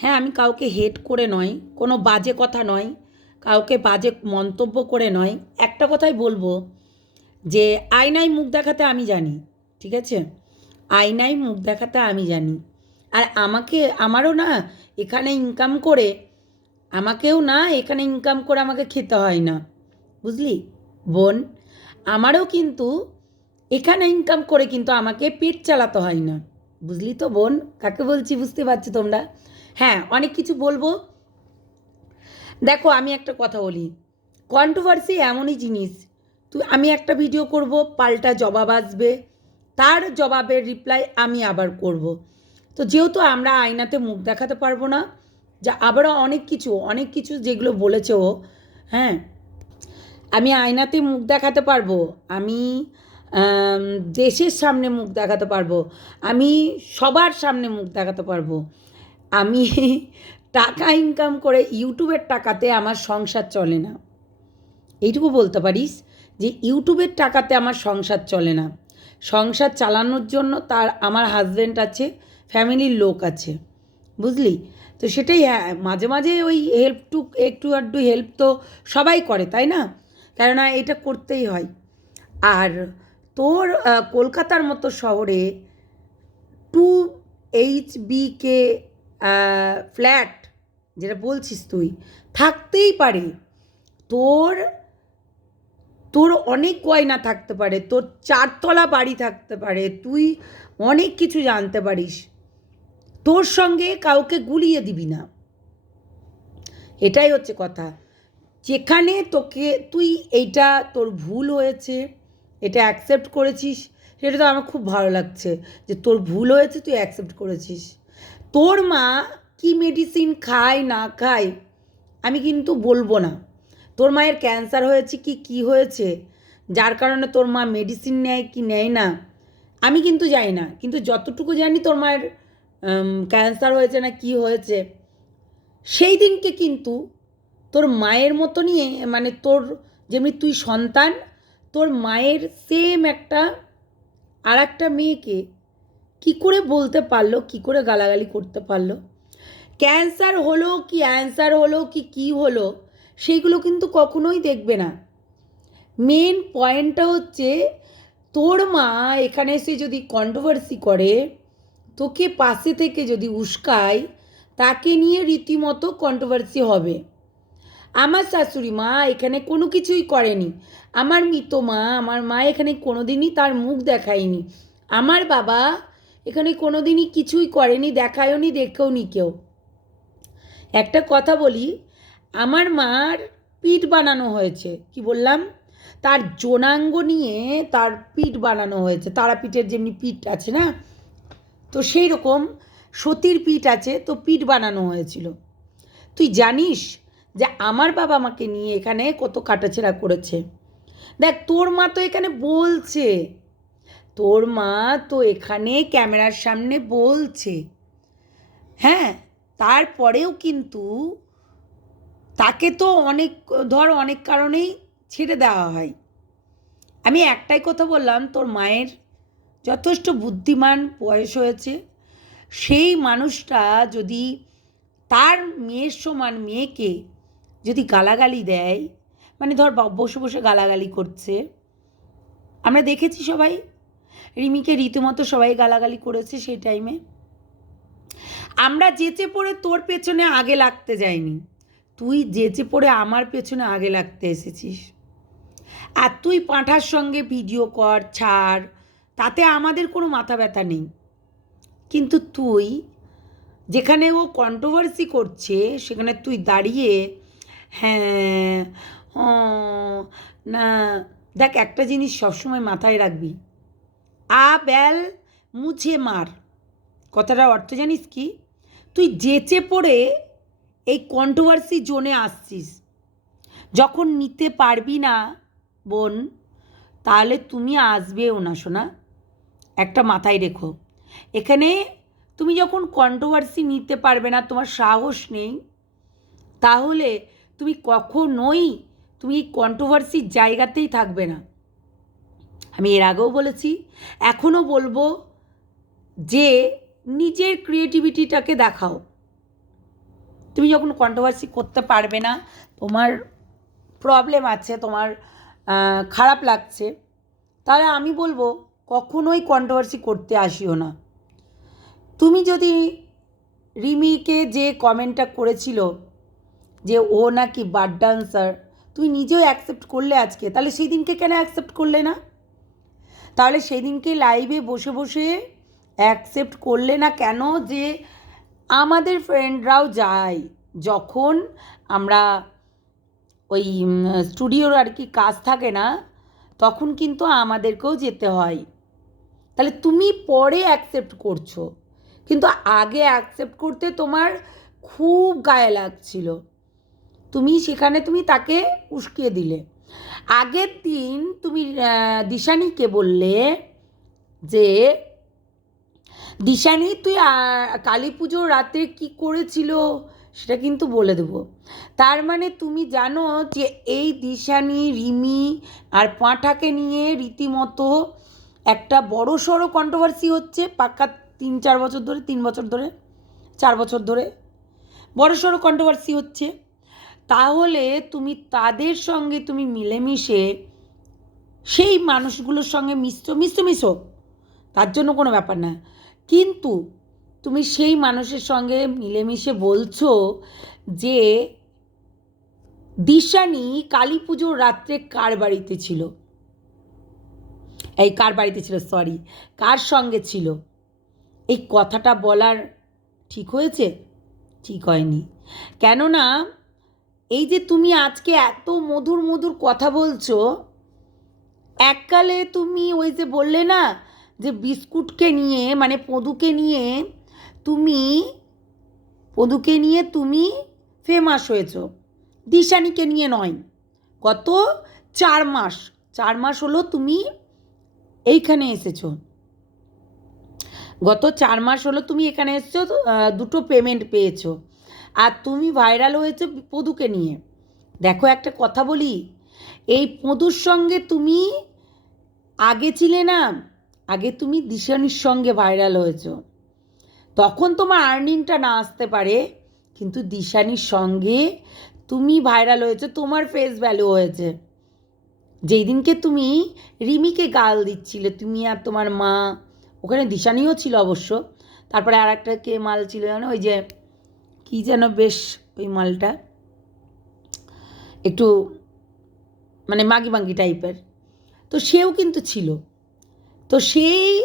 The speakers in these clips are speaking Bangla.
হ্যাঁ আমি কাউকে হেট করে নয়, কোনো বাজে কথা নয়, কাউকে বাজে মন্তব্য করে নয়। একটা কথাই বলব যে, আয়নায় মুখ দেখাতে আমি জানি, ঠিক আছে? আয়নায় মুখ দেখাতে আমি জানি। আর আমাকে, আমারও না এখানে ইনকাম করে, আমাকেও না এখানে ইনকাম করে আমাকে খেতে হয় না, বুঝলি? বোন, আমারও কিন্তু এখানে ইনকাম করে কিন্তু আমাকে পেট চালাতে হয় না, বুঝলি তো বোন? কাকে বলছি বুঝতে পারছ তোমরা? হ্যাঁ অনেক কিছু বলব। দেখো, আমি একটা কথা বলি। কন্ট্রোভার্সি এমনই জিনিস। তুই আমি একটা ভিডিও করব, পাল্টা জবাব আসবে। তার জবাবের রিপ্লাই আমি আবার করব। তো যেহেতু আমরা আয়নাতে মুখ দেখাতে পারব না, যা আবারও অনেক কিছু অনেক কিছু যেগুলো বলেছে ও হ্যাঁ আমি আয়নাতে মুখ দেখাতে পারব। আমি, দেশের সামনে মুখ দেখাতে পারব। আমি সবার সামনে মুখ দেখাতে পারব। আমি টাকা ইনকাম করে ইউটিউবের টাকাতে আমার সংসার চলে না। এইটুকু বলতে পারিস যে ইউটিউবের টাকাতে আমার সংসার চলে না। সংসার চালানোর জন্য তার আমার হাজব্যান্ড আছে ফ্যামিলির লোক আছে, বুঝলি? তো সেটাই হ্যাঁ মাঝে মাঝে ওই হেল্প টু একটু আড্ডু হেল্প তো সবাই করে, তাই না? কেননা এটা করতেই হয়। আর তোর কলকাতার মতো শহরে two H B K flat যেটা বলছিস তুই, থাকতেই পারে। তোর তোর অনেক গয়না থাকতে পারে, তোর চারতলা বাড়ি থাকতে পারে, তুই অনেক কিছু জানতে পারিস। তোর সঙ্গে কাউকে গুলিয়ে দিবি না। এটাই হচ্ছে কথা। যেখানে তোকে, তুই এইটা, তোর ভুল হয়েছে, এটা অ্যাকসেপ্ট করেছিস, সেটা তো আমার খুব ভালো লাগছে যে তোর ভুল হয়েছে, তুই অ্যাকসেপ্ট করেছিস। তোর মা কি মেডিসিন খায়, না খায়, আমি কিন্তু বলব না। তোর মায়ের ক্যান্সার হয়েছে কি কি হয়েছে, যার কারণে তোর মা মেডিসিন নেয় কি নেয় না, আমি কিন্তু জানি না। কিন্তু যতটুকু জানি তোর মায়ের ক্যান্সার হয়েছে না কি হয়েছে, সেই দিনকে কিন্তু তোর মায়ের মতো নিয়ে মানে তোর যেমনি তুই সন্তান, তোর মায়ের সেম একটা আর একটা মেয়েকে কি করে বলতে পারল, কি করে গালাগালি করতে পারল? ক্যান্সার হলো কি অ্যান্সার হলো কি কি হলো সেইগুলো কিন্তু কখনোই দেখবে না। মেন পয়েন্টটা হচ্ছে, তোর মা এখানে এসে যদি কন্ট্রোভার্সি করে, তোকে পাশে থেকে যদি উস্কায়, তাকে নিয়ে রীতিমতো কন্ট্রোভার্সি হবে। আমার শাশুড়ি মা এখানে কোনো কিছুই করেনি। আমার মৃত মা, আমার মা এখানে কোনোদিনই তার মুখ দেখায়নি। আমার বাবা এখানে কোনো দিনই কিছুই করেনি দেখায়নি দেখেও নি কেউ। একটা কথা বলি, আমার মার পিঠ বানানো হয়েছে, কি বললাম? তার জোনাঙ্গ নিয়ে তার পিঠ বানানো হয়েছে, তারাপীঠের যেমনি পিঠ আছে না? তো সেই রকম সতীর পিঠ আছে, তো পিঠ বানানো হয়েছিল। তুই জানিস যে আমার বাবা আমাকে নিয়ে এখানে কত কাটাছেড়া করেছে? দেখ, তোর মা তো এখানে বলছে তোর মা তো এখানে ক্যামেরার সামনে বলছে। হ্যাঁ তারপরেও কিন্তু তাকে তো অনেক, ধর অনেক কারণেই ছেড়ে দেওয়া হয়। আমি একটাই কথা বললাম, তোর মায়ের যথেষ্ট বুদ্ধিমান বয়স হয়েছে। সেই মানুষটা যদি তার মেয়ের সমান মেয়েকে যদি গালাগালি দেয় মানে ধর বসে বসে গালাগালি করছে। আমরা দেখেছি সবাই রিমিকে রীতিমতো সবাই গালাগালি করেছে সেই টাইমে আমরা যেচে পড়ে তোর পেছনে আগে লাগতে যাইনি। তুই যেচে পড়ে আমার পেছনে আগে লাগতে এসেছিস। আর তুই পাঁঠার সঙ্গে ভিডিও কর, ছাড়, তাতে আমাদের কোনো মাথা ব্যথা নেই। কিন্তু তুই যেখানে ও কন্ট্রোভার্সি করছে, সেখানে তুই দাঁড়িয়ে হ্যাঁ না, দেখ একটা জিনিস সবসময় মাথায় রাখবি। আ, ব্যাল মুছে মার। কথাটার অর্থ জানিস কি? তুই যেচে পড়ে এই কন্ট্রোভার্সি জোনে আসছিস। যখন নিতে পারবি না, বোন, তাহলে তুমি আসবেও না শোনা একটা মাথায় রেখো। এখানে তুমি যখন কন্ট্রোভার্সি নিতে পারবে না, তোমার সাহস নেই, তাহলে তুমি কখনোই তুমি এই কন্ট্রোভার্সির জায়গাতেই থাকবে না। আমি এর আগেও বলেছি, এখনও বলব যে নিজের ক্রিয়েটিভিটিটাকে দেখাও। তুমি যখন কন্ট্রোভার্সি করতে পারবে না, তোমার প্রবলেম আছে, তোমার খারাপ লাগছে, তাহলে আমি বলব কখনোই কন্ট্রোভার্সি করতে আসিও না। তুমি যদি রিমিকে যে কমেন্টটা করেছিল যে ও নাকি বাড ডান্সার তুমি নিজেও অ্যাকসেপ্ট করলে আজকে, তাহলে সেই দিনকে কেন অ্যাকসেপ্ট করলে না? তাহলে সেদিনকে লাইভে বসে বসে অ্যাকসেপ্ট করলে না কেন যে আমাদের ফ্রেন্ডরাও যায়? যখন আমরা ওই স্টুডিওর আর কি কাজ থাকে না, তখন কিন্তু আমাদেরকেও যেতে হয়। তাহলে তুমি পরে অ্যাকসেপ্ট করছ। কিন্তু আগে অ্যাকসেপ্ট করতে তোমার খুব গায়ে লাগছিল। তুমি সেখানে তুমি তাকে উস্কিয়ে দিলে। আগের দিন তুমি দিশানিকে বললে যে, দিশানি, তুই কালী পুজোর রাতে কি করেছিল? সেটা কিন্তু বলে দেবো। তার মানে তুমি জানো যে, এই দিশানি, রিমি আর পাঁঠাকে নিয়ে রীতিমতো একটা বড় সড়ো কন্ট্রোভার্সি হচ্ছে, পাক্কা তিন, চার বছর ধরে, তিন বছর ধরে, চার বছর ধরে বড় সড়ো কন্ট্রোভার্সি হচ্ছে। তাহলে তুমি তাদের সঙ্গে তুমি মিলেমিশে সেই মানুষগুলোর সঙ্গে মিশছো মিশছো, মিশো। তার জন্য কোনো ব্যাপার না। কিন্তু তুমি সেই মানুষের সঙ্গে মিলেমিশে বলছো যে দিশানি কালী পুজোর রাত্রে কার বাড়িতে ছিল? এই কার বাড়িতে ছিল? সরি কার সঙ্গে ছিল? এই কথাটা বলার ঠিক হয়েছে? ঠিক হয়নি। কেননা এই যে তুমি আজকে এত মধুর মধুর কথা বলছো, এককালে তুমি ওই যে বললে না যে বিস্কুটকে নিয়ে মানে পদুকে নিয়ে তুমি, পদুকে নিয়ে তুমি ফেমাস হয়েছো। দিশানিকে নিয়ে নয় কত চার মাস চার মাস হলো তুমি এইখানে এসেছ। গত চার মাস হলো তুমি এখানে এসেছ দুটো পেমেন্ট পেয়েছ। আর তুমি ভাইরাল হয়েছো পদুকে নিয়ে। দেখো একটা কথা বলি, এই পদুর সঙ্গে তুমি আগে ছিলে না, আগে তুমি দিশানির সঙ্গে ভাইরাল হয়েছো। তখন তোমার আর্নিংটা না আসতে পারে, কিন্তু দিশানির সঙ্গে তুমি ভাইরাল হয়েছে, তোমার ফেস ভ্যালু হয়েছে। যেই দিনকে তুমি রিমিকে গাল দিচ্ছিলে, তুমি আর তোমার মা, ওখানে দিশানিও ছিল অবশ্য, তারপরে আর একটা কে মাল ছিল জানো, ওই যে কী যেন বেশ ওই মালটা। একটু মানে মাগি মাগি টাইপের। তো সেও কিন্তু ছিল। তো সেই,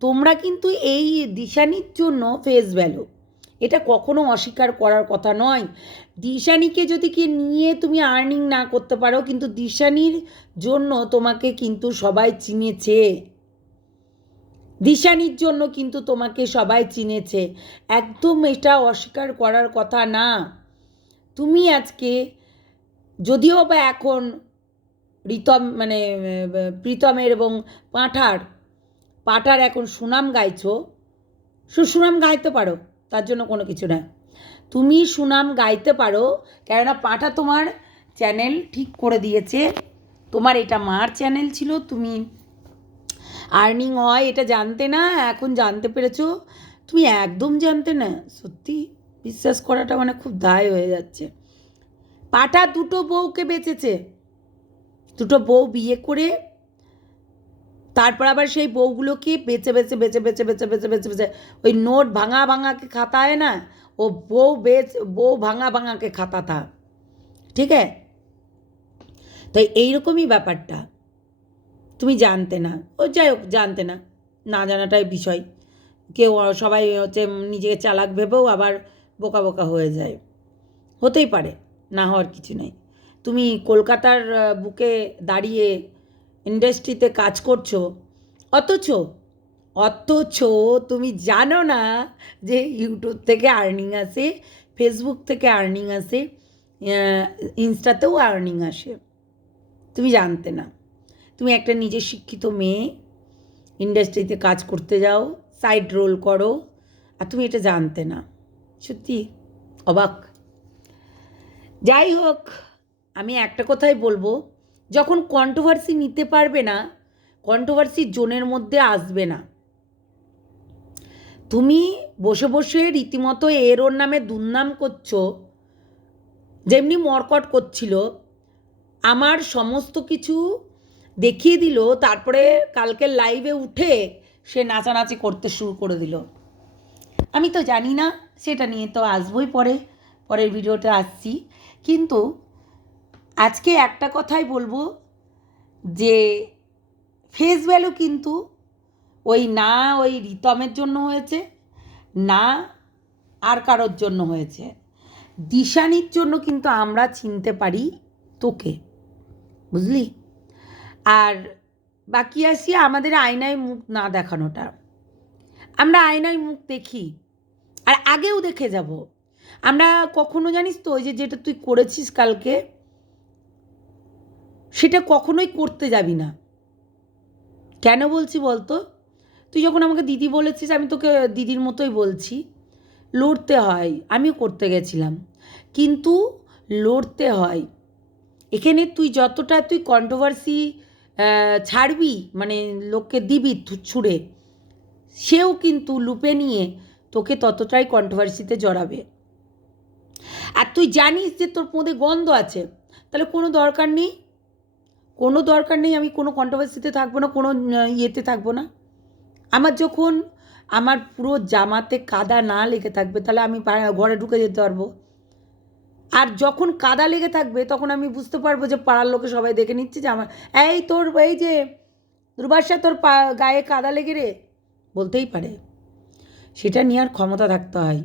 তোমরা কিন্তু এই দিশানির জন্য ফেস ভ্যালু এটা কখনো অস্বীকার করার কথা নয়। দিশানিকে যদি কি নিয়ে তুমি আর্নিং না করতে পারো, কিন্তু দিশানির জন্য তোমাকে কিন্তু সবাই চিনেছে। দিশানির জন্য কিন্তু তোমাকে সবাই চিনেছে। একদম এটা অস্বীকার করার কথা না। তুমি আজকে যদিও বা এখন রিতম মানে প্রীতমের এবং পাঁঠার, পাঠার এখন সুনাম গাইছো সুনাম গাইতে পারো, তার জন্য কোনো কিছু না। তুমি সুনাম গাইতে পারো, কেননা পাঠা তোমার চ্যানেল ঠিক করে দিয়েছে। তোমার এটা মার চ্যানেল ছিল, তুমি আর্নিং হয়, এটা জানতে না, এখন জানতে পেরেছ? তুমি একদম জানতে না, সত্যি বিশ্বাস করাটা মানে খুব দায় হয়ে যাচ্ছে। পাটা দুটো বউকে বেঁচেছে, দুটো বউ বিয়ে করে, তারপর আবার সেই বউগুলোকে বেছে বেছে বেছে বেছে বেছে বেছে বেছে বেছে ওই নোট ভাঙা ভাঙাকে খাতায় না, ও বউ বেচ, বউ ভাঙা ভাঙাকে খাতা থা ঠিক আছে? তাই এইরকমই ব্যাপারটা। তুমি জানতে না। ও যাই হোক, জানতে না। না জানাটাই বিষয়। কেউ সবাই হচ্ছে নিজেকে চালাক ভেবেও আবার বোকা বোকা হয়ে যায়। হতেই পারে, না হওয়ার কিছু নেই। তুমি কলকাতার বুকে দাঁড়িয়ে ইন্ডাস্ট্রিতে কাজ করছ। অথচ অথচ তুমি জানো না যে ইউটিউব থেকে আর্নিং আসে, ফেসবুক থেকে আর্নিং আসে ইনস্টাতেও আর্নিং আসে। তুমি জানতে না। তুমি একটা নিজে শিক্ষিত মেয়ে ইন্ডাস্ট্রিতে কাজ করতে যাও সাইড রোল করো, আর তুমি এটা জানতে না। সত্যি, অবাক। যাই হোক, আমি একটা কথাই বলব, যখন কন্ট্রোভার্সি নিতে পারবে না কন্ট্রোভার্সি জোনের মধ্যে আসবে না। তুমি বসে বসে রীতিমতো এর ওর নামে দুর্নাম করছ, যেমনি মরকট করছিল, আমার সমস্ত কিছু দেখিয়ে দিল, তারপরে কালকে লাইভে উঠে সে নাচানাচি করতে শুরু করে দিল। আমি তো জানি না, সেটা নিয়ে তো আসবই পরে, পরের ভিডিওটা আসছি। কিন্তু আজকে একটা কথাই বলব যে ফেস ভ্যালু কিন্তু ওই না, ওই রিতমের জন্য হয়েছে, না আর কারোর জন্য হয়েছে। দিশানির জন্য কিন্তু আমরা চিনতে পারি তোকে। বুঝলি? আর বাকি আসি আমাদের আয়নায় মুখ না দেখানোটা। আমরা আয়নায় মুখ দেখি, আর আগেও দেখে যাব। আমরা কখনো জানিস তো, ওই যে যেটা তুই করেছিস কালকে, সেটা কখনোই করতে যাবি না। কেন বলছি বলতো? তুই যখন আমাকে দিদি বলেছিস, আমি তোকে দিদির মতোই বলছি। লড়তে হয়, আমিও করতে গেছিলাম। কিন্তু লড়তে হয়। এখানে তুই যতটা, তুই কন্ট্রোভার্সি ছাড়বি মানে লোককে দিবি ছুঁড়ে। সেও কিন্তু লুপে নিয়ে তোকে ততটাই কন্ট্রোভার্সিতে জড়াবে। আর তুই জানিস যে তোর মধ্যে গন্ধ আছে। তাহলে কোনো দরকার নেই। কোনো দরকার নেই আমি কোনো কন্ট্রোভার্সিতে থাকব না, কোনো ইয়েতে থাকব না। আমার যখন আমার পুরো জামাতে কাদা না লেগে থাকবে, তাহলে আমি ঘরে ঢুকে যেতে পারব। আর যখন কাদা লেগে থাকবে, তখন আমি বুঝতে পারব যে পাড়ার লোকে সবাই দেখে নিচ্ছে যে আমার, এই তোর, এই যে দুর্বাসা তোর পা, গায়ে কাদা লেগে রে? বলতেই পারে। সেটা নেওয়ার ক্ষমতা থাকতে হয়।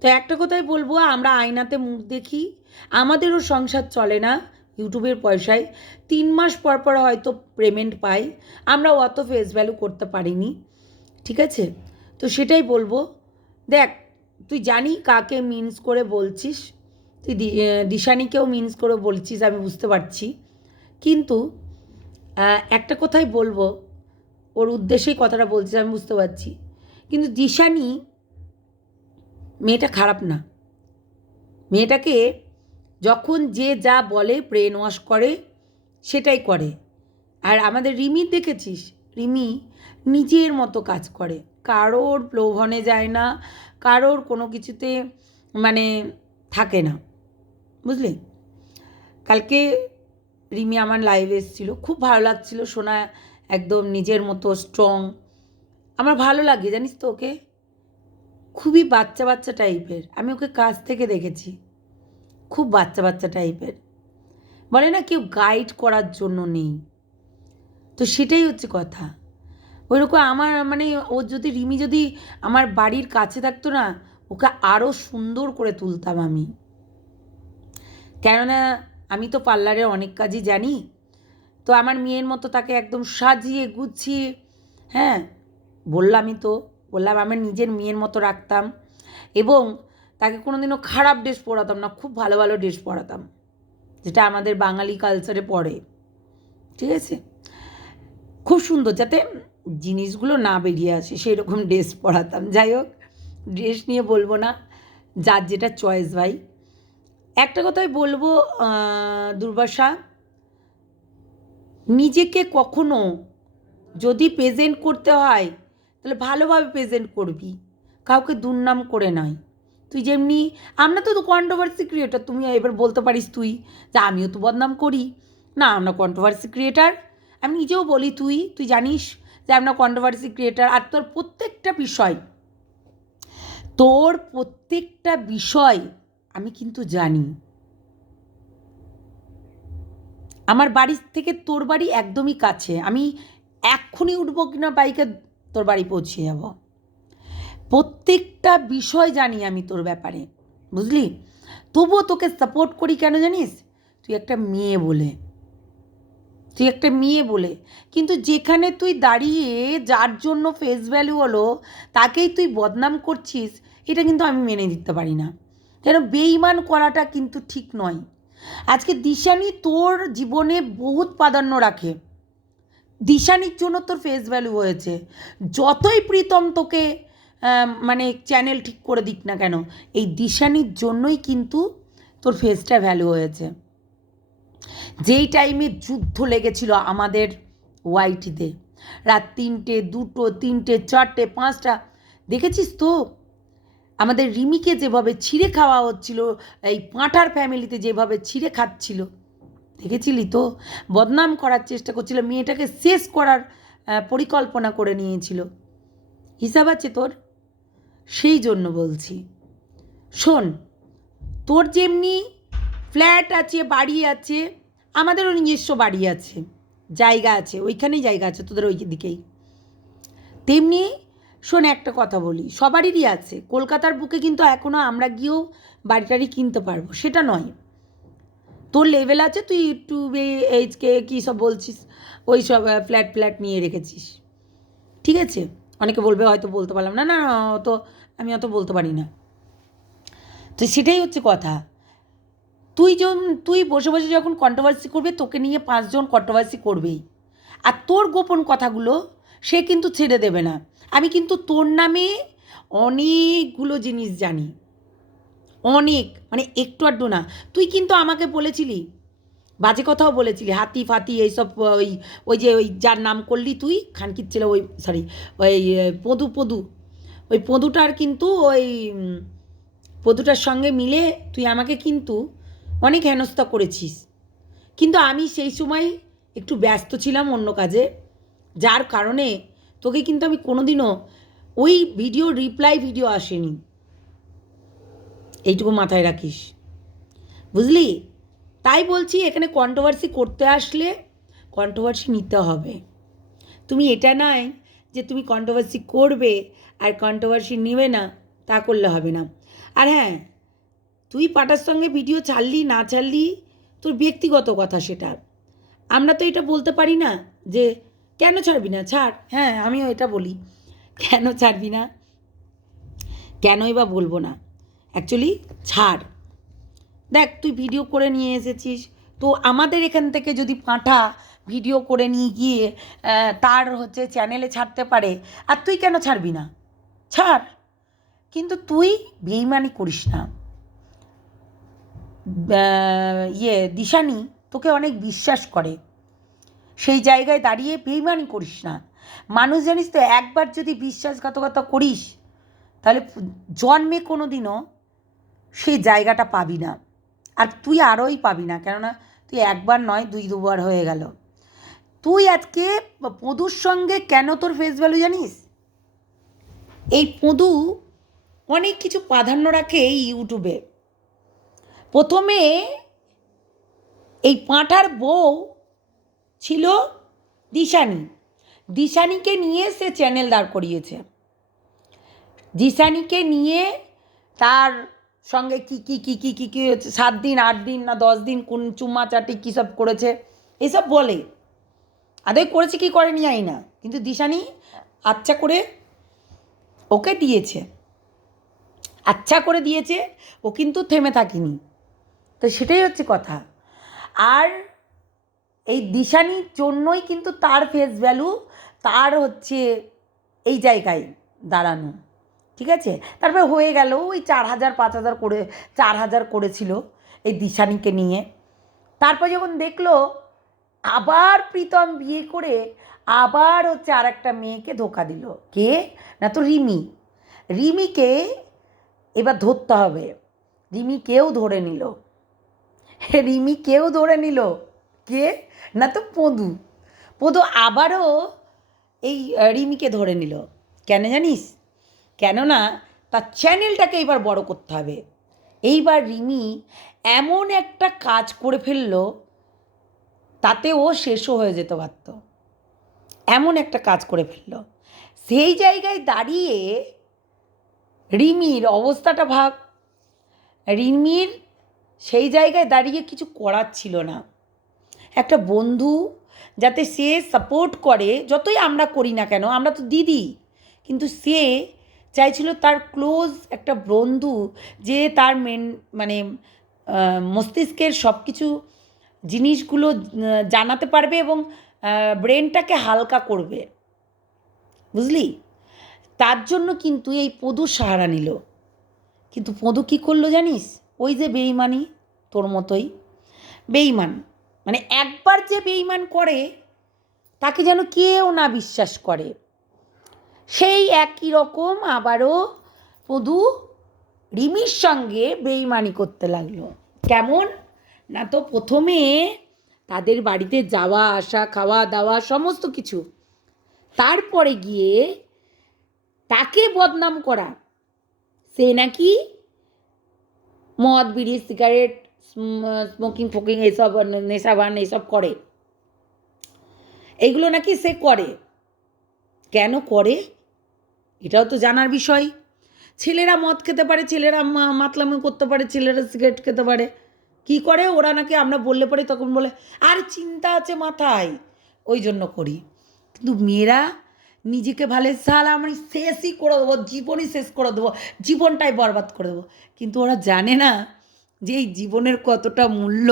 তো একটা কথাই বলব, আমরা আয়নাতে মুখ দেখি, আমাদেরও সংসার চলে না ইউটিউবের পয়সায়। তিন মাস পর পর হয়তো পেমেন্ট পাই, আমরা অত ফেস ভ্যালু করতে পারিনি, ঠিক আছে? তো সেটাই বলব। দেখ, তুই জানি কাকে মিনস করে বলছিস তুই দিশানিকেও মিনস করে বলছিস, আমি বুঝতে পারছি। কিন্তু একটা কথাই বলব, ওর উদ্দেশ্যেই কথাটা বলছিস, আমি বুঝতে পারছি। কিন্তু দিশানি মেয়েটা খারাপ না। মেয়েটাকে যখন যে যা বলে ব্রেন ওয়াশ করে, সেটাই করে। আর আমাদের রিমি দেখেছিস? রিমি নিজের মতো কাজ করে। কারোর প্রলোভনে যায় না, কারোর কোনো কিছুতে মানে থাকে না। বুঝলি? কালকে রিমি আমার লাইভে এসেছিল। খুব ভালো লাগছিল। শোনা একদম নিজের মতো স্ট্রং আমার ভালো লাগে, জানিস তো ওকে? খুবই বাচ্চা বাচ্চা টাইপের আমি ওকে কাছ থেকে দেখেছি। খুব বাচ্চা বাচ্চা টাইপের বলে না কেউ গাইড করার জন্য নেই। তো সেটাই হচ্ছে কথা। ওইরকম আমার মানে ও যদি, রিমি যদি আমার বাড়ির কাছে থাকতো না, ওকে আরও সুন্দর করে তুলতাম আমি। কেননা আমি তো পার্লারের অনেক কাজই জানি, তো আমার মেয়ের মতো তাকে একদম সাজিয়ে গুছিয়ে হ্যাঁ বললামই তো, বললাম আমার নিজের মেয়ের মতো রাখতাম এবং তাকে কোনো দিনও খারাপ ড্রেস পরাতাম না, খুব ভালো ভালো ড্রেস পরাতাম, যেটা আমাদের বাঙালি কালচারে পড়ে, ঠিক আছে? খুব সুন্দর, যাতে জিনিসগুলো না বেরিয়ে আসে সেই রকম ড্রেস পরাতাম, যাই হোক, ড্রেস নিয়ে বলব না, যার যেটা চয়েস ভাই। একটা কথাই বলব দুর্বাসা, নিজেকে কখনো যদি প্রেজেন্ট করতে হয়, তাহলে ভালোভাবে প্রেজেন্ট করবি। কাউকে দুর্নাম করে নয়। তুই যেমনি, আমরা তো কন্ট্রোভার্সি ক্রিয়েটার তুমি এবার বলতে পারিস তুই যে আমিও তো বদনাম করি। না, আমরা কন্ট্রোভার্সি ক্রিয়েটার আমি নিজেও বলি তুই তুই জানিস যে আমরা কন্ট্রোভার্সি ক্রিয়েটার আর তোর প্রত্যেকটা বিষয়, তোর প্রত্যেকটা বিষয় আমি কিন্তু জানি। আমার বাড়ি থেকে তোর বাড়ি একদমই কাছে। আমি এক্ষুনি উঠবো কিনা বাইকে তোর বাড়ি পৌঁছে যাব। প্রত্যেকটা বিষয় জানি আমি তোর ব্যাপারে। বুঝলি? তবুও তোকে সাপোর্ট করি কেন জানিস? তুই একটা মেয়ে বলে। তুই একটা মেয়ে বলে। কিন্তু যেখানে তুই দাঁড়িয়ে যার জন্য ফেস ভ্যালু হলো, তাকেই তুই বদনাম করছিস, এটা কিন্তু আমি মেনে দিতে পারি না। যেন বেইমান করাটা কিন্তু ঠিক নয়। আজকে দিশানি তোর জীবনে বহুত প্রাধান্য রাখে। দিশানির জন্য তোর ফেস ভ্যালু হয়েছে। যতই প্রীতম তোকে মানে চ্যানেল ঠিক করে দিক না কেন, এই দিশানির জন্যই কিন্তু তোর ফেসটা ভ্যালু হয়েছে। যেই টাইমে যুদ্ধ লেগেছিল আমাদের ওয়াইটিতে রাত তিনটে, দুটো, তিনটে, চারটে, পাঁচটা, দেখেছিস তো? আমাদের রিমিকে যেভাবে ছিঁড়ে খাওয়া হচ্ছিল, এই পাঁঠার ফ্যামিলিতে যেভাবে ছিঁড়ে খাচ্ছিল, দেখেছিলি তো? বদনাম করার চেষ্টা করছিল, মেয়েটাকে শেষ করার পরিকল্পনা করে নিয়েছিল। হিসাব আছে তোর? সেই জন্য বলছি। শোন, তোর যেমনি ফ্ল্যাট আছে, বাড়ি আছে, আমাদেরও নিজস্ব বাড়ি আছে, জায়গা আছে, ওইখানেই জায়গা আছে, তোদের ওই দিকেই। তেমনি শোন একটা কথা বলি সবারই আছে। কলকাতার বুকে কিন্তু এখনও আমরা গিয়েও বাড়ি টাড়ি কিনতে পারব সেটা নয়। তোর লেভেল আছে তুই ইউটিউবে এইচকে কী সব বলছিস ওই সব ফ্ল্যাট ফ্ল্যাট নিয়ে রেখেছিস। ঠিক আছে? অনেকে বলবে হয়তো বলতে পারলাম না না, অত আমি অত বলতে পারি না। তো সেটাই হচ্ছে কথা। তুই যখন তুই বসে বসে যখন কন্ট্রোভার্সি করবে তোকে নিয়ে পাঁচজন কন্ট্রোভার্সি করবেই। আর তোর গোপন কথাগুলো সে কিন্তু ছেড়ে দেবে না। আমি কিন্তু তোর নামে অনেকগুলো জিনিস জানি। অনেক মানে একটু আধটু না। তুই কিন্তু আমাকে বলেছিলি, বাজে কথাও বলেছিলি, হাতি ফাতি এইসব, ওই ওই যে, ওই যার নাম করলি তুই, খানকির ছেলে, ওই সরি ওই পদু পদু। ওই পদুটার কিন্তু ওই, পদুটার সঙ্গে মিলে তুই আমাকে কিন্তু অনেক হেনস্থা করেছিস। কিন্তু আমি সেই সময় একটু ব্যস্ত ছিলাম অন্য কাজে। যার কারণে তোকে কিন্তু আমি কোনোদিনও ওই ভিডিও রিপ্লাই ভিডিও আসেনি। এইটুকু মাথায় রাখিস। বুঝলি? তাই বলছি এখানে কন্ট্রোভার্সি করতে আসলে কন্ট্রোভার্সি নিতে হবে। তুমি এটা নয় যে তুমি কন্ট্রোভার্সি করবে আর কন্ট্রোভার্সি নেবে না, তা করলে হবে না। আর হ্যাঁ তুই পাটার সঙ্গে ভিডিও ছাড়লি, না ছাড়লি, তোর ব্যক্তিগত কথা সেটা। আমরা তো এটা বলতে পারি না যে কেন ছাড়বি না? ছাড়। হ্যাঁ আমিও এটা বলি। কেন ছাড়বি না? কেনই বা বলব না? অ্যাকচুয়ালি ছাড়। দেখ, তুই ভিডিও করে নিয়ে এসেছিস। তো আমাদের এখান থেকে যদি পাঁঠা ভিডিও করে নিয়ে গিয়ে তার হচ্ছে চ্যানেলে ছাড়তে পারে, আর তুই কেন ছাড়বি না? ছাড়। কিন্তু তুই বেইমানি করিস না। ইয়ে দিশানি তোকে অনেক বিশ্বাস করে। সেই জায়গায় দাঁড়িয়ে বেইমানি করিস না। মানুষ জানিস তো, একবার যদি বিশ্বাসঘাতকতা করিস, তাহলে জন্মে কোনো দিনও সেই জায়গাটা পাবি না। আর তুই আরোই পাবি না, কেননা তুই একবার নয়, দুই দুবার হয়ে গেল। তুই আজকে পদুর সঙ্গে কেন তোর ফেস ভ্যালু জানিস? এই পদু অনেক কিছু প্রাধান্য রাখে এই ইউটিউবে। প্রথমে এই পাঁঠার বউ ছিল দিশানি। দিশানিকে নিয়ে সে চ্যানেল দাঁড় করিয়েছে। দিশানিকে নিয়ে তার সঙ্গে কি কি কি কি কি কি হচ্ছে, সাত দিন, আট দিন না দশ দিন কোন চুম্মা চাটি কী সব করেছে, এসব বলে। আদৌ করেছে কি করেনি জানি না। কিন্তু দিশানি আচ্ছা করে ওকে দিয়েছে। আচ্ছা করে দিয়েছে, ও কিন্তু থেমে থাকিনি। তো সেটাই হচ্ছে কথা। আর এই দিশানির জন্যই কিন্তু তার ফেস ভ্যালু তার হচ্ছে এই জায়গায় দাঁড়ানো, ঠিক আছে? তারপরে হয়ে গেল ওই চার হাজার, পাঁচ হাজার করে, চার হাজার করেছিল এই দিশানিকে নিয়ে। তারপর যখন দেখল, আবার প্রীতম বিয়ে করে আবার হচ্ছে আর একটা মেয়েকে ধোকা দিল। কে? না তো রিমি। রিমিকে এবার ধরতে হবে। রিমিকেও ধরে নিল। রিমি কেউ ধরে নিল। কে? না তো পদু। পদু আবারও এই রিমিকে ধরে নিল। কেন জানিস? কেননা তার চ্যানেলটাকে এইবার বড় করতে হবে। এইবার রিমি এমন একটা কাজ করে ফেলল, তাতে ও শেষও হয়ে যেতে পারত। এমন একটা কাজ করে ফেলল। সেই জায়গায় দাঁড়িয়ে রিমির অবস্থাটা ভাব। রিমির সেই জায়গায় দাঁড়িয়ে কিছু করার ছিল না। একটা বন্ধু যাতে সে সাপোর্ট করে, যতই আমরা করি না কেন, আমরা তো দিদি, কিন্তু সে চাইছিল তার ক্লোজ একটা বন্ধু যে তার মেন মানে মস্তিষ্কের সব কিছু জিনিসগুলো জানাতে পারবে এবং ব্রেনটাকে হালকা করবে। বুঝলি? তার জন্য কিন্তু এই পদুর সাহারা নিল। কিন্তু পদু কী করল জানিস? ওই যে বেইমানি, তোর মতোই। বেইমান। মানে একবার যে বেইমান করে, তাকে যেন কেউ না বিশ্বাস করে। সেই একই রকম আবারও পদু রিমির সঙ্গে বেইমানি করতে লাগল। কেমন? না তো প্রথমে তাদের বাড়িতে যাওয়া, আসা, খাওয়া, দাওয়া, সমস্ত কিছু। তারপরে গিয়ে তাকে বদনাম করা। সে নাকি মদ, বিড়ি, সিগারেট স্মোকিং ফোকিং এইসব নেশাবান এইসব করে। এইগুলো নাকি সে করে। কেন করে? এটাও তো জানার বিষয়। ছেলেরা মদ খেতে পারে, ছেলেরা মাতলামি করতে পারে, ছেলেরা সিগারেট খেতে পারে। কি করে? ওরা নাকি আমরা বললে পরে তখন বলে, আর চিন্তা আছে মাথায়। ওই জন্য করি। কিন্তু মেয়েরা, নিজেকে ভালো সাল, আমি শেষই করে দেবো, জীবনই শেষ করে দেবো, জীবনটাই বরবাদ করে দেবো। কিন্তু ওরা জানে না যে এই জীবনের কতটা মূল্য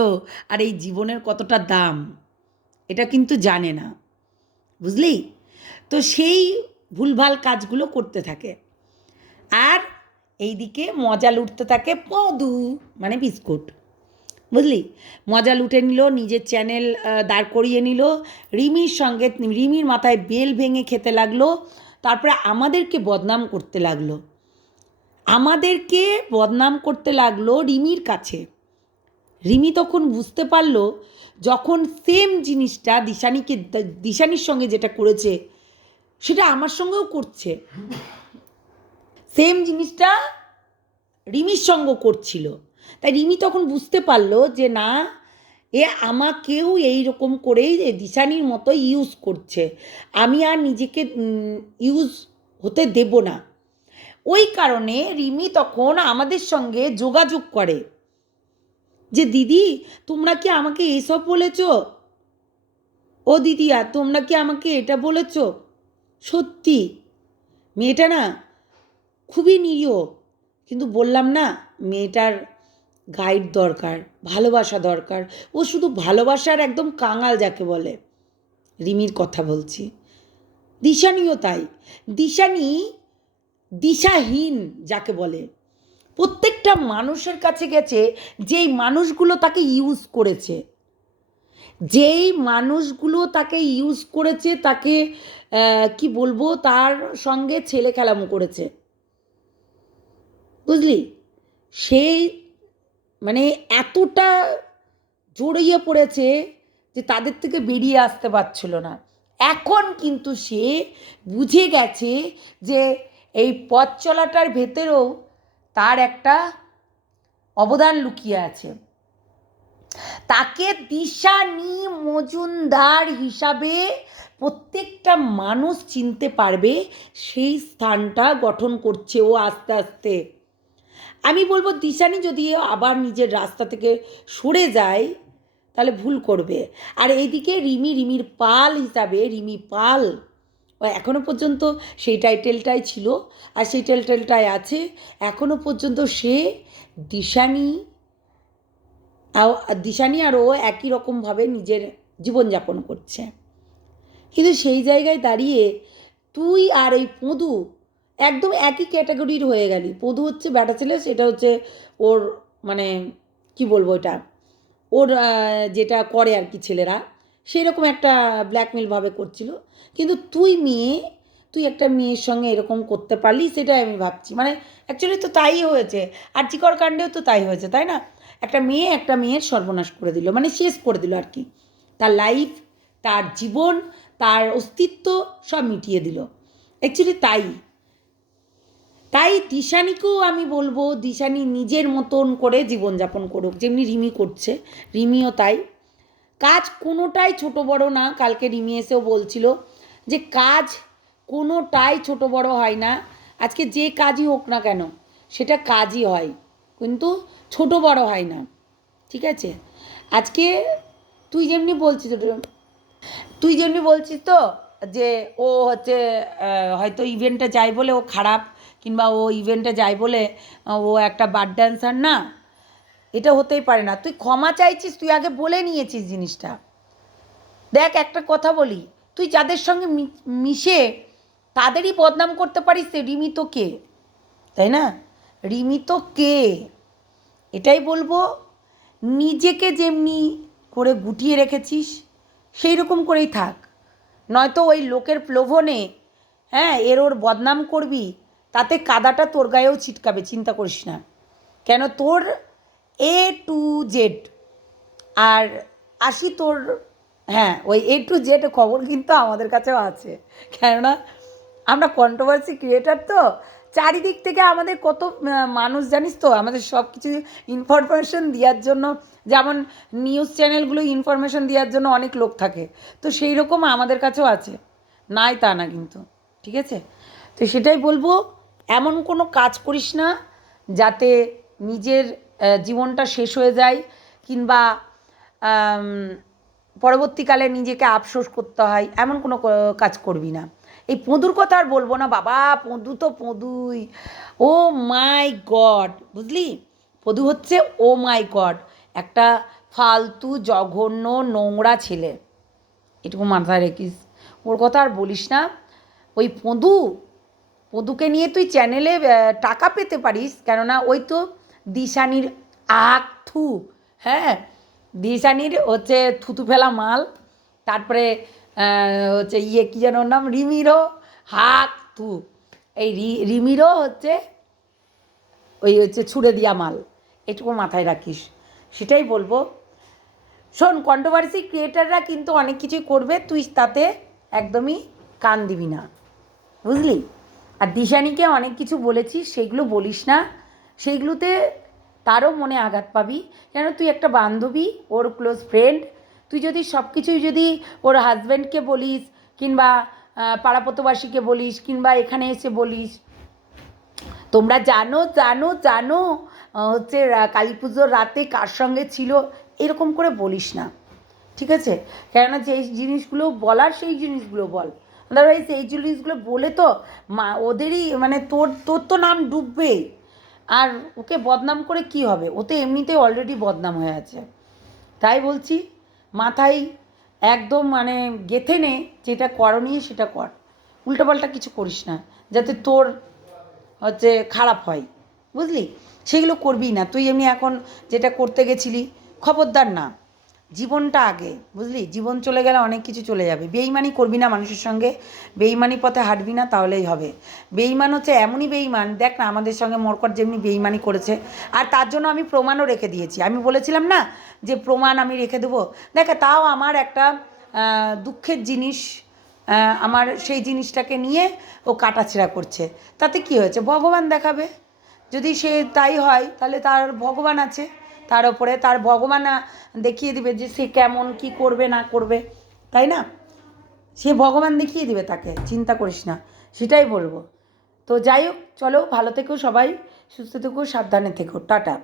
আর এই জীবনের কতটা দাম, এটা কিন্তু জানে না। বুঝলি? তো সেই ভুলভাল কাজগুলো করতে থাকে। আর এইদিকে মজা লুটতে থাকে পদু মানে বিস্কুট। বুঝলি? মজা লুটে নিল, নিজের চ্যানেল দাঁড় করিয়ে নিল। রিমির সঙ্গে, রিমির মাথায় বেল ভেঙে খেতে লাগল। তারপরে আমাদেরকে বদনাম করতে লাগল। আমাদেরকে বদনাম করতে লাগল রিমির কাছে। রিমি তখন বুঝতে পারল যখন সেম জিনিসটা দিশানিকে, দিশানির সঙ্গে যেটা করেছে, সেটা আমার সঙ্গেও করছে। সেম জিনিসটা রিমির সঙ্গ করছিল। তাই রিমি তখন বুঝতে পারল যে না, এ আমাকেও এই রকম করেই দিশানির মতো ইউজ করছে। আমি আর নিজেকে ইউজ হতে দেব না। ওই কারণে রিমি তখন আমাদের সঙ্গে যোগাযোগ করে যে, দিদি, তোমরা কি আমাকে এসব বলেছ? ও দিদিয়া তোমরা কি আমাকে এটা বলেছ? সত্যি। মেয়েটা না খুবই নিরীহ। কিন্তু বললাম না, মেয়েটার গাইড দরকার, ভালোবাসা দরকার। ও শুধু ভালোবাসার একদম কাঙাল যাকে বলে। রিমির কথা বলছি। দিশানিও তাই। দিশানি দিশাহীন যাকে বলে। প্রত্যেকটা মানুষের কাছে গেছে যেই মানুষগুলো তাকে ইউজ করেছে। যেই মানুষগুলো তাকে ইউজ করেছে তাকে কি বলব, তার সঙ্গে ছেলে খেলামো করেছে। বুঝলি? সেই মানে এতটা জড়িয়ে পড়েছে যে তাদের থেকে বেরিয়ে আসতে পারছিল না। এখন কিন্তু সে বুঝে গেছে যে এই পথ চলাটার ভেতরেও তার একটা অবদান লুকিয়ে আছে। তাকে দিশানি মজুমদার হিসাবে প্রত্যেকটা মানুষ চিনতে পারবে, সেই স্থানটা গঠন করছে ও আস্তে আস্তে। আমি বলব, দিশানি যদি আবার নিজের রাস্তা থেকে সরে যায়, তাহলে ভুল করবে। আর এইদিকে রিমি, রিমির পাল হিসাবে, রিমি পাল এখনও পর্যন্ত সেই টাইটেলটাই ছিল। আর সেই টাইটেলটাই আছে এখনও পর্যন্ত সে দিশানি দিশানি আর ও একই রকমভাবে নিজের জীবনযাপন করছে। কিন্তু সেই জায়গায় দাঁড়িয়ে তুই আর এই পদু একদম একই ক্যাটাগরির হয়ে গেলি। পদু হচ্ছে ব্যাটা ছেলে, সেটা হচ্ছে ওর মানে কি বলব এটা ওর যেটা করে আর কি ছেলেরা। সেই রকম একটা ব্ল্যাকমেলভাবে করছিল। কিন্তু তুই মেয়ে, তুই একটা মেয়ের সঙ্গে এরকম করতে পারলি সেটাই আমি ভাবছি। মানে অ্যাকচুয়ালি তো তাই হয়েছে। আর চিকর কাণ্ডেও তো তাই হয়েছে, তাই না? একটা মেয়ে একটা মেয়ের সর্বনাশ করে দিল মানে শেষ করে দিল আর কি। তার লাইফ তার জীবন, তার অস্তিত্ব সব মিটিয়ে দিল। অ্যাকচুয়ালি তাই। তাই দিশানিকেও আমি বলব, দিশানি নিজের মতন করে জীবনযাপন করুক, যেমনি রিমি করছে, রিমিও তাই। কাজ কোনোটাই ছোট বড় না, কালকে রিমি এসেও বলছিল যে কাজ কোনোটাই ছোট বড় হয় না, আজকে যে কাজই হোক না কেন, সেটা কাজই হয়, কিন্তু ছোট বড় হয় না, ঠিক আছে? আজকে তুই যেমনি বলছিস তুই যেমনি বলছিস তো যে ও হচ্ছে হয়তো ইভেন্টে যায় বলে ও খারাপ, কিংবা ও ইভেন্টে যায় বলে ও একটা বার ড্যান্সার না এটা হতেই পারে না। তুই ক্ষমা চাইছিস, তুই আগে বলে নিয়েছিস জিনিসটা। দেখ, একটা কথা বলি। তুই যাদের সঙ্গে মিশে তাদেরই বদনাম করতে পারিস রিমি তো কে? তাই না? রিমি তো কে? এটাই বলব, নিজেকে যেমনি করে গুটিয়ে রেখেছিস সেই রকম করেই থাক। নয়তো ওই লোকের প্রলোভনে হ্যাঁ এর ওর বদনাম করবি, তাতে কাদাটা তোর গায়েও ছিটকাবে, চিন্তা করিস না। কেন তোর এ টু জেড আর আসি তোর হ্যাঁ ওই এ টু জেড খবর কিন্তু আমাদের কাছেও আছে। কেননা আমরা কন্ট্রোভার্সি ক্রিয়েটার তো, চারিদিক থেকে আমাদের কত মানুষ জানিস তো, আমাদের সব কিছু ইনফরমেশন দেওয়ার জন্য, যেমন নিউজ চ্যানেলগুলো ইনফরমেশন দেওয়ার জন্য অনেক লোক থাকে। তো সেই রকম আমাদের কাছেও আছে। নাই তা না কিন্তু, ঠিক আছে? তো সেটাই বলব, এমন কোনো কাজ করিস না, যাতে নিজের জীবনটা শেষ হয়ে যায় কিংবা পরবর্তীকালে নিজেকে আফসোস করতে হয়, এমন কোনো কাজ করবি না। এই পঁদুর কথা আর বলব না, বাবা, পঁদু তো পঁদুই। ও মাই গড, বুঝলি? পদু হচ্ছে ও মাই গড, একটা ফালতু, জঘন্য, নোংরা ছেলে। এটুকু মাথায় রেখিস। ওর কথা আর বলিস না। ওই পদু, পদুকে নিয়ে তুই চ্যানেলে টাকা পেতে পারিস, কেননা ওই তো দিশানির আখ থু হ্যাঁ? দিশানির হচ্ছে থুতু ফেলা মাল, তারপরে হচ্ছে ইয়ে কী যেন নাম? রিমিরও হাক থু। এই রিমিরও হচ্ছে ওই হচ্ছে ছুঁড়ে দিয়া মাল, এটুকু মাথায় রাখিস। সেটাই বলব। শোন কন্ট্রোভার্সি ক্রিয়েটাররা কিন্তু অনেক কিছুই করবে, তুই তাতে একদমই কান দিবি না। বুঝলি? আর দিশানিকে অনেক কিছু বলেছিস সেগুলো বলিস না। সেইগুলোতে তারও মনে আঘাত পাবি। কেন? তুই একটা বান্ধবী ওর ক্লোজ ফ্রেন্ড তুই যদি সব কিছুই যদি ওর হাজব্যান্ডকে বলিস কিংবা আহ, পাড়াপতবাসীকে বলিস কিংবা এখানে এসে বলিস তোমরা জানো জানো জানো হচ্ছে কালী পুজোর রাতে কার সঙ্গে ছিল এরকম করে বলিস না। ঠিক আছে? কেননা যেই জিনিসগুলো বলার সেই জিনিসগুলো বল। আদারওয়াইজ এই জিনিসগুলো বলে তো মা ওদেরই মানে তোর তোর তো নাম ডুববে। আর ওকে বদনাম করে কি হবে? ও তো এমনিতেই অলরেডি বদনাম হয়ে আছে। তাই বলছি, মাথায় একদম মানে গেথে নে, যেটা করণীয় সেটা কর। উল্টোপাল্টা কিছু করিস না, যাতে তোর হচ্ছে খারাপ হয়। বুঝলি? সেগুলো করবি না। তুই এমনি এখন যেটা করতে গেছিলি, খবরদার না। জীবনটা আগে, বুঝলি? জীবন চলে গেলে অনেক কিছু চলে যাবে। বেইমানি করবি না মানুষের সঙ্গে। বেইমানি পথে হাঁটবি না, তাহলেই হবে। বেইমান হচ্ছে এমনই বেইমান দেখ না আমাদের সঙ্গে মরকট যেমনি বেইমানি করেছে। আর তার জন্য আমি প্রমাণও রেখে দিয়েছি। আমি বলেছিলাম না যে প্রমাণ আমি রেখে দেবো। দেখ, তাও আমার একটা দুঃখের জিনিস আমার সেই জিনিসটাকে নিয়ে ও কাটাছেড়া করছে। তাতে কি হয়েছে? ভগবান দেখাবে। যদি সে তাই হয়, তাহলে তার ভগবান আছে। তার ওপরে তার ভগবান দেখিয়ে দিবে যে সে কেমন, কি করবে, না করবে, তাই না? সে ভগবান দেখিয়ে দিবে তাকে, চিন্তা করিস না, সেটাই বলব। তো যাই হোক, চলো, ভালো থেকো সবাই, সুস্থ থেকো, সাবধানে থেকো, টাটা।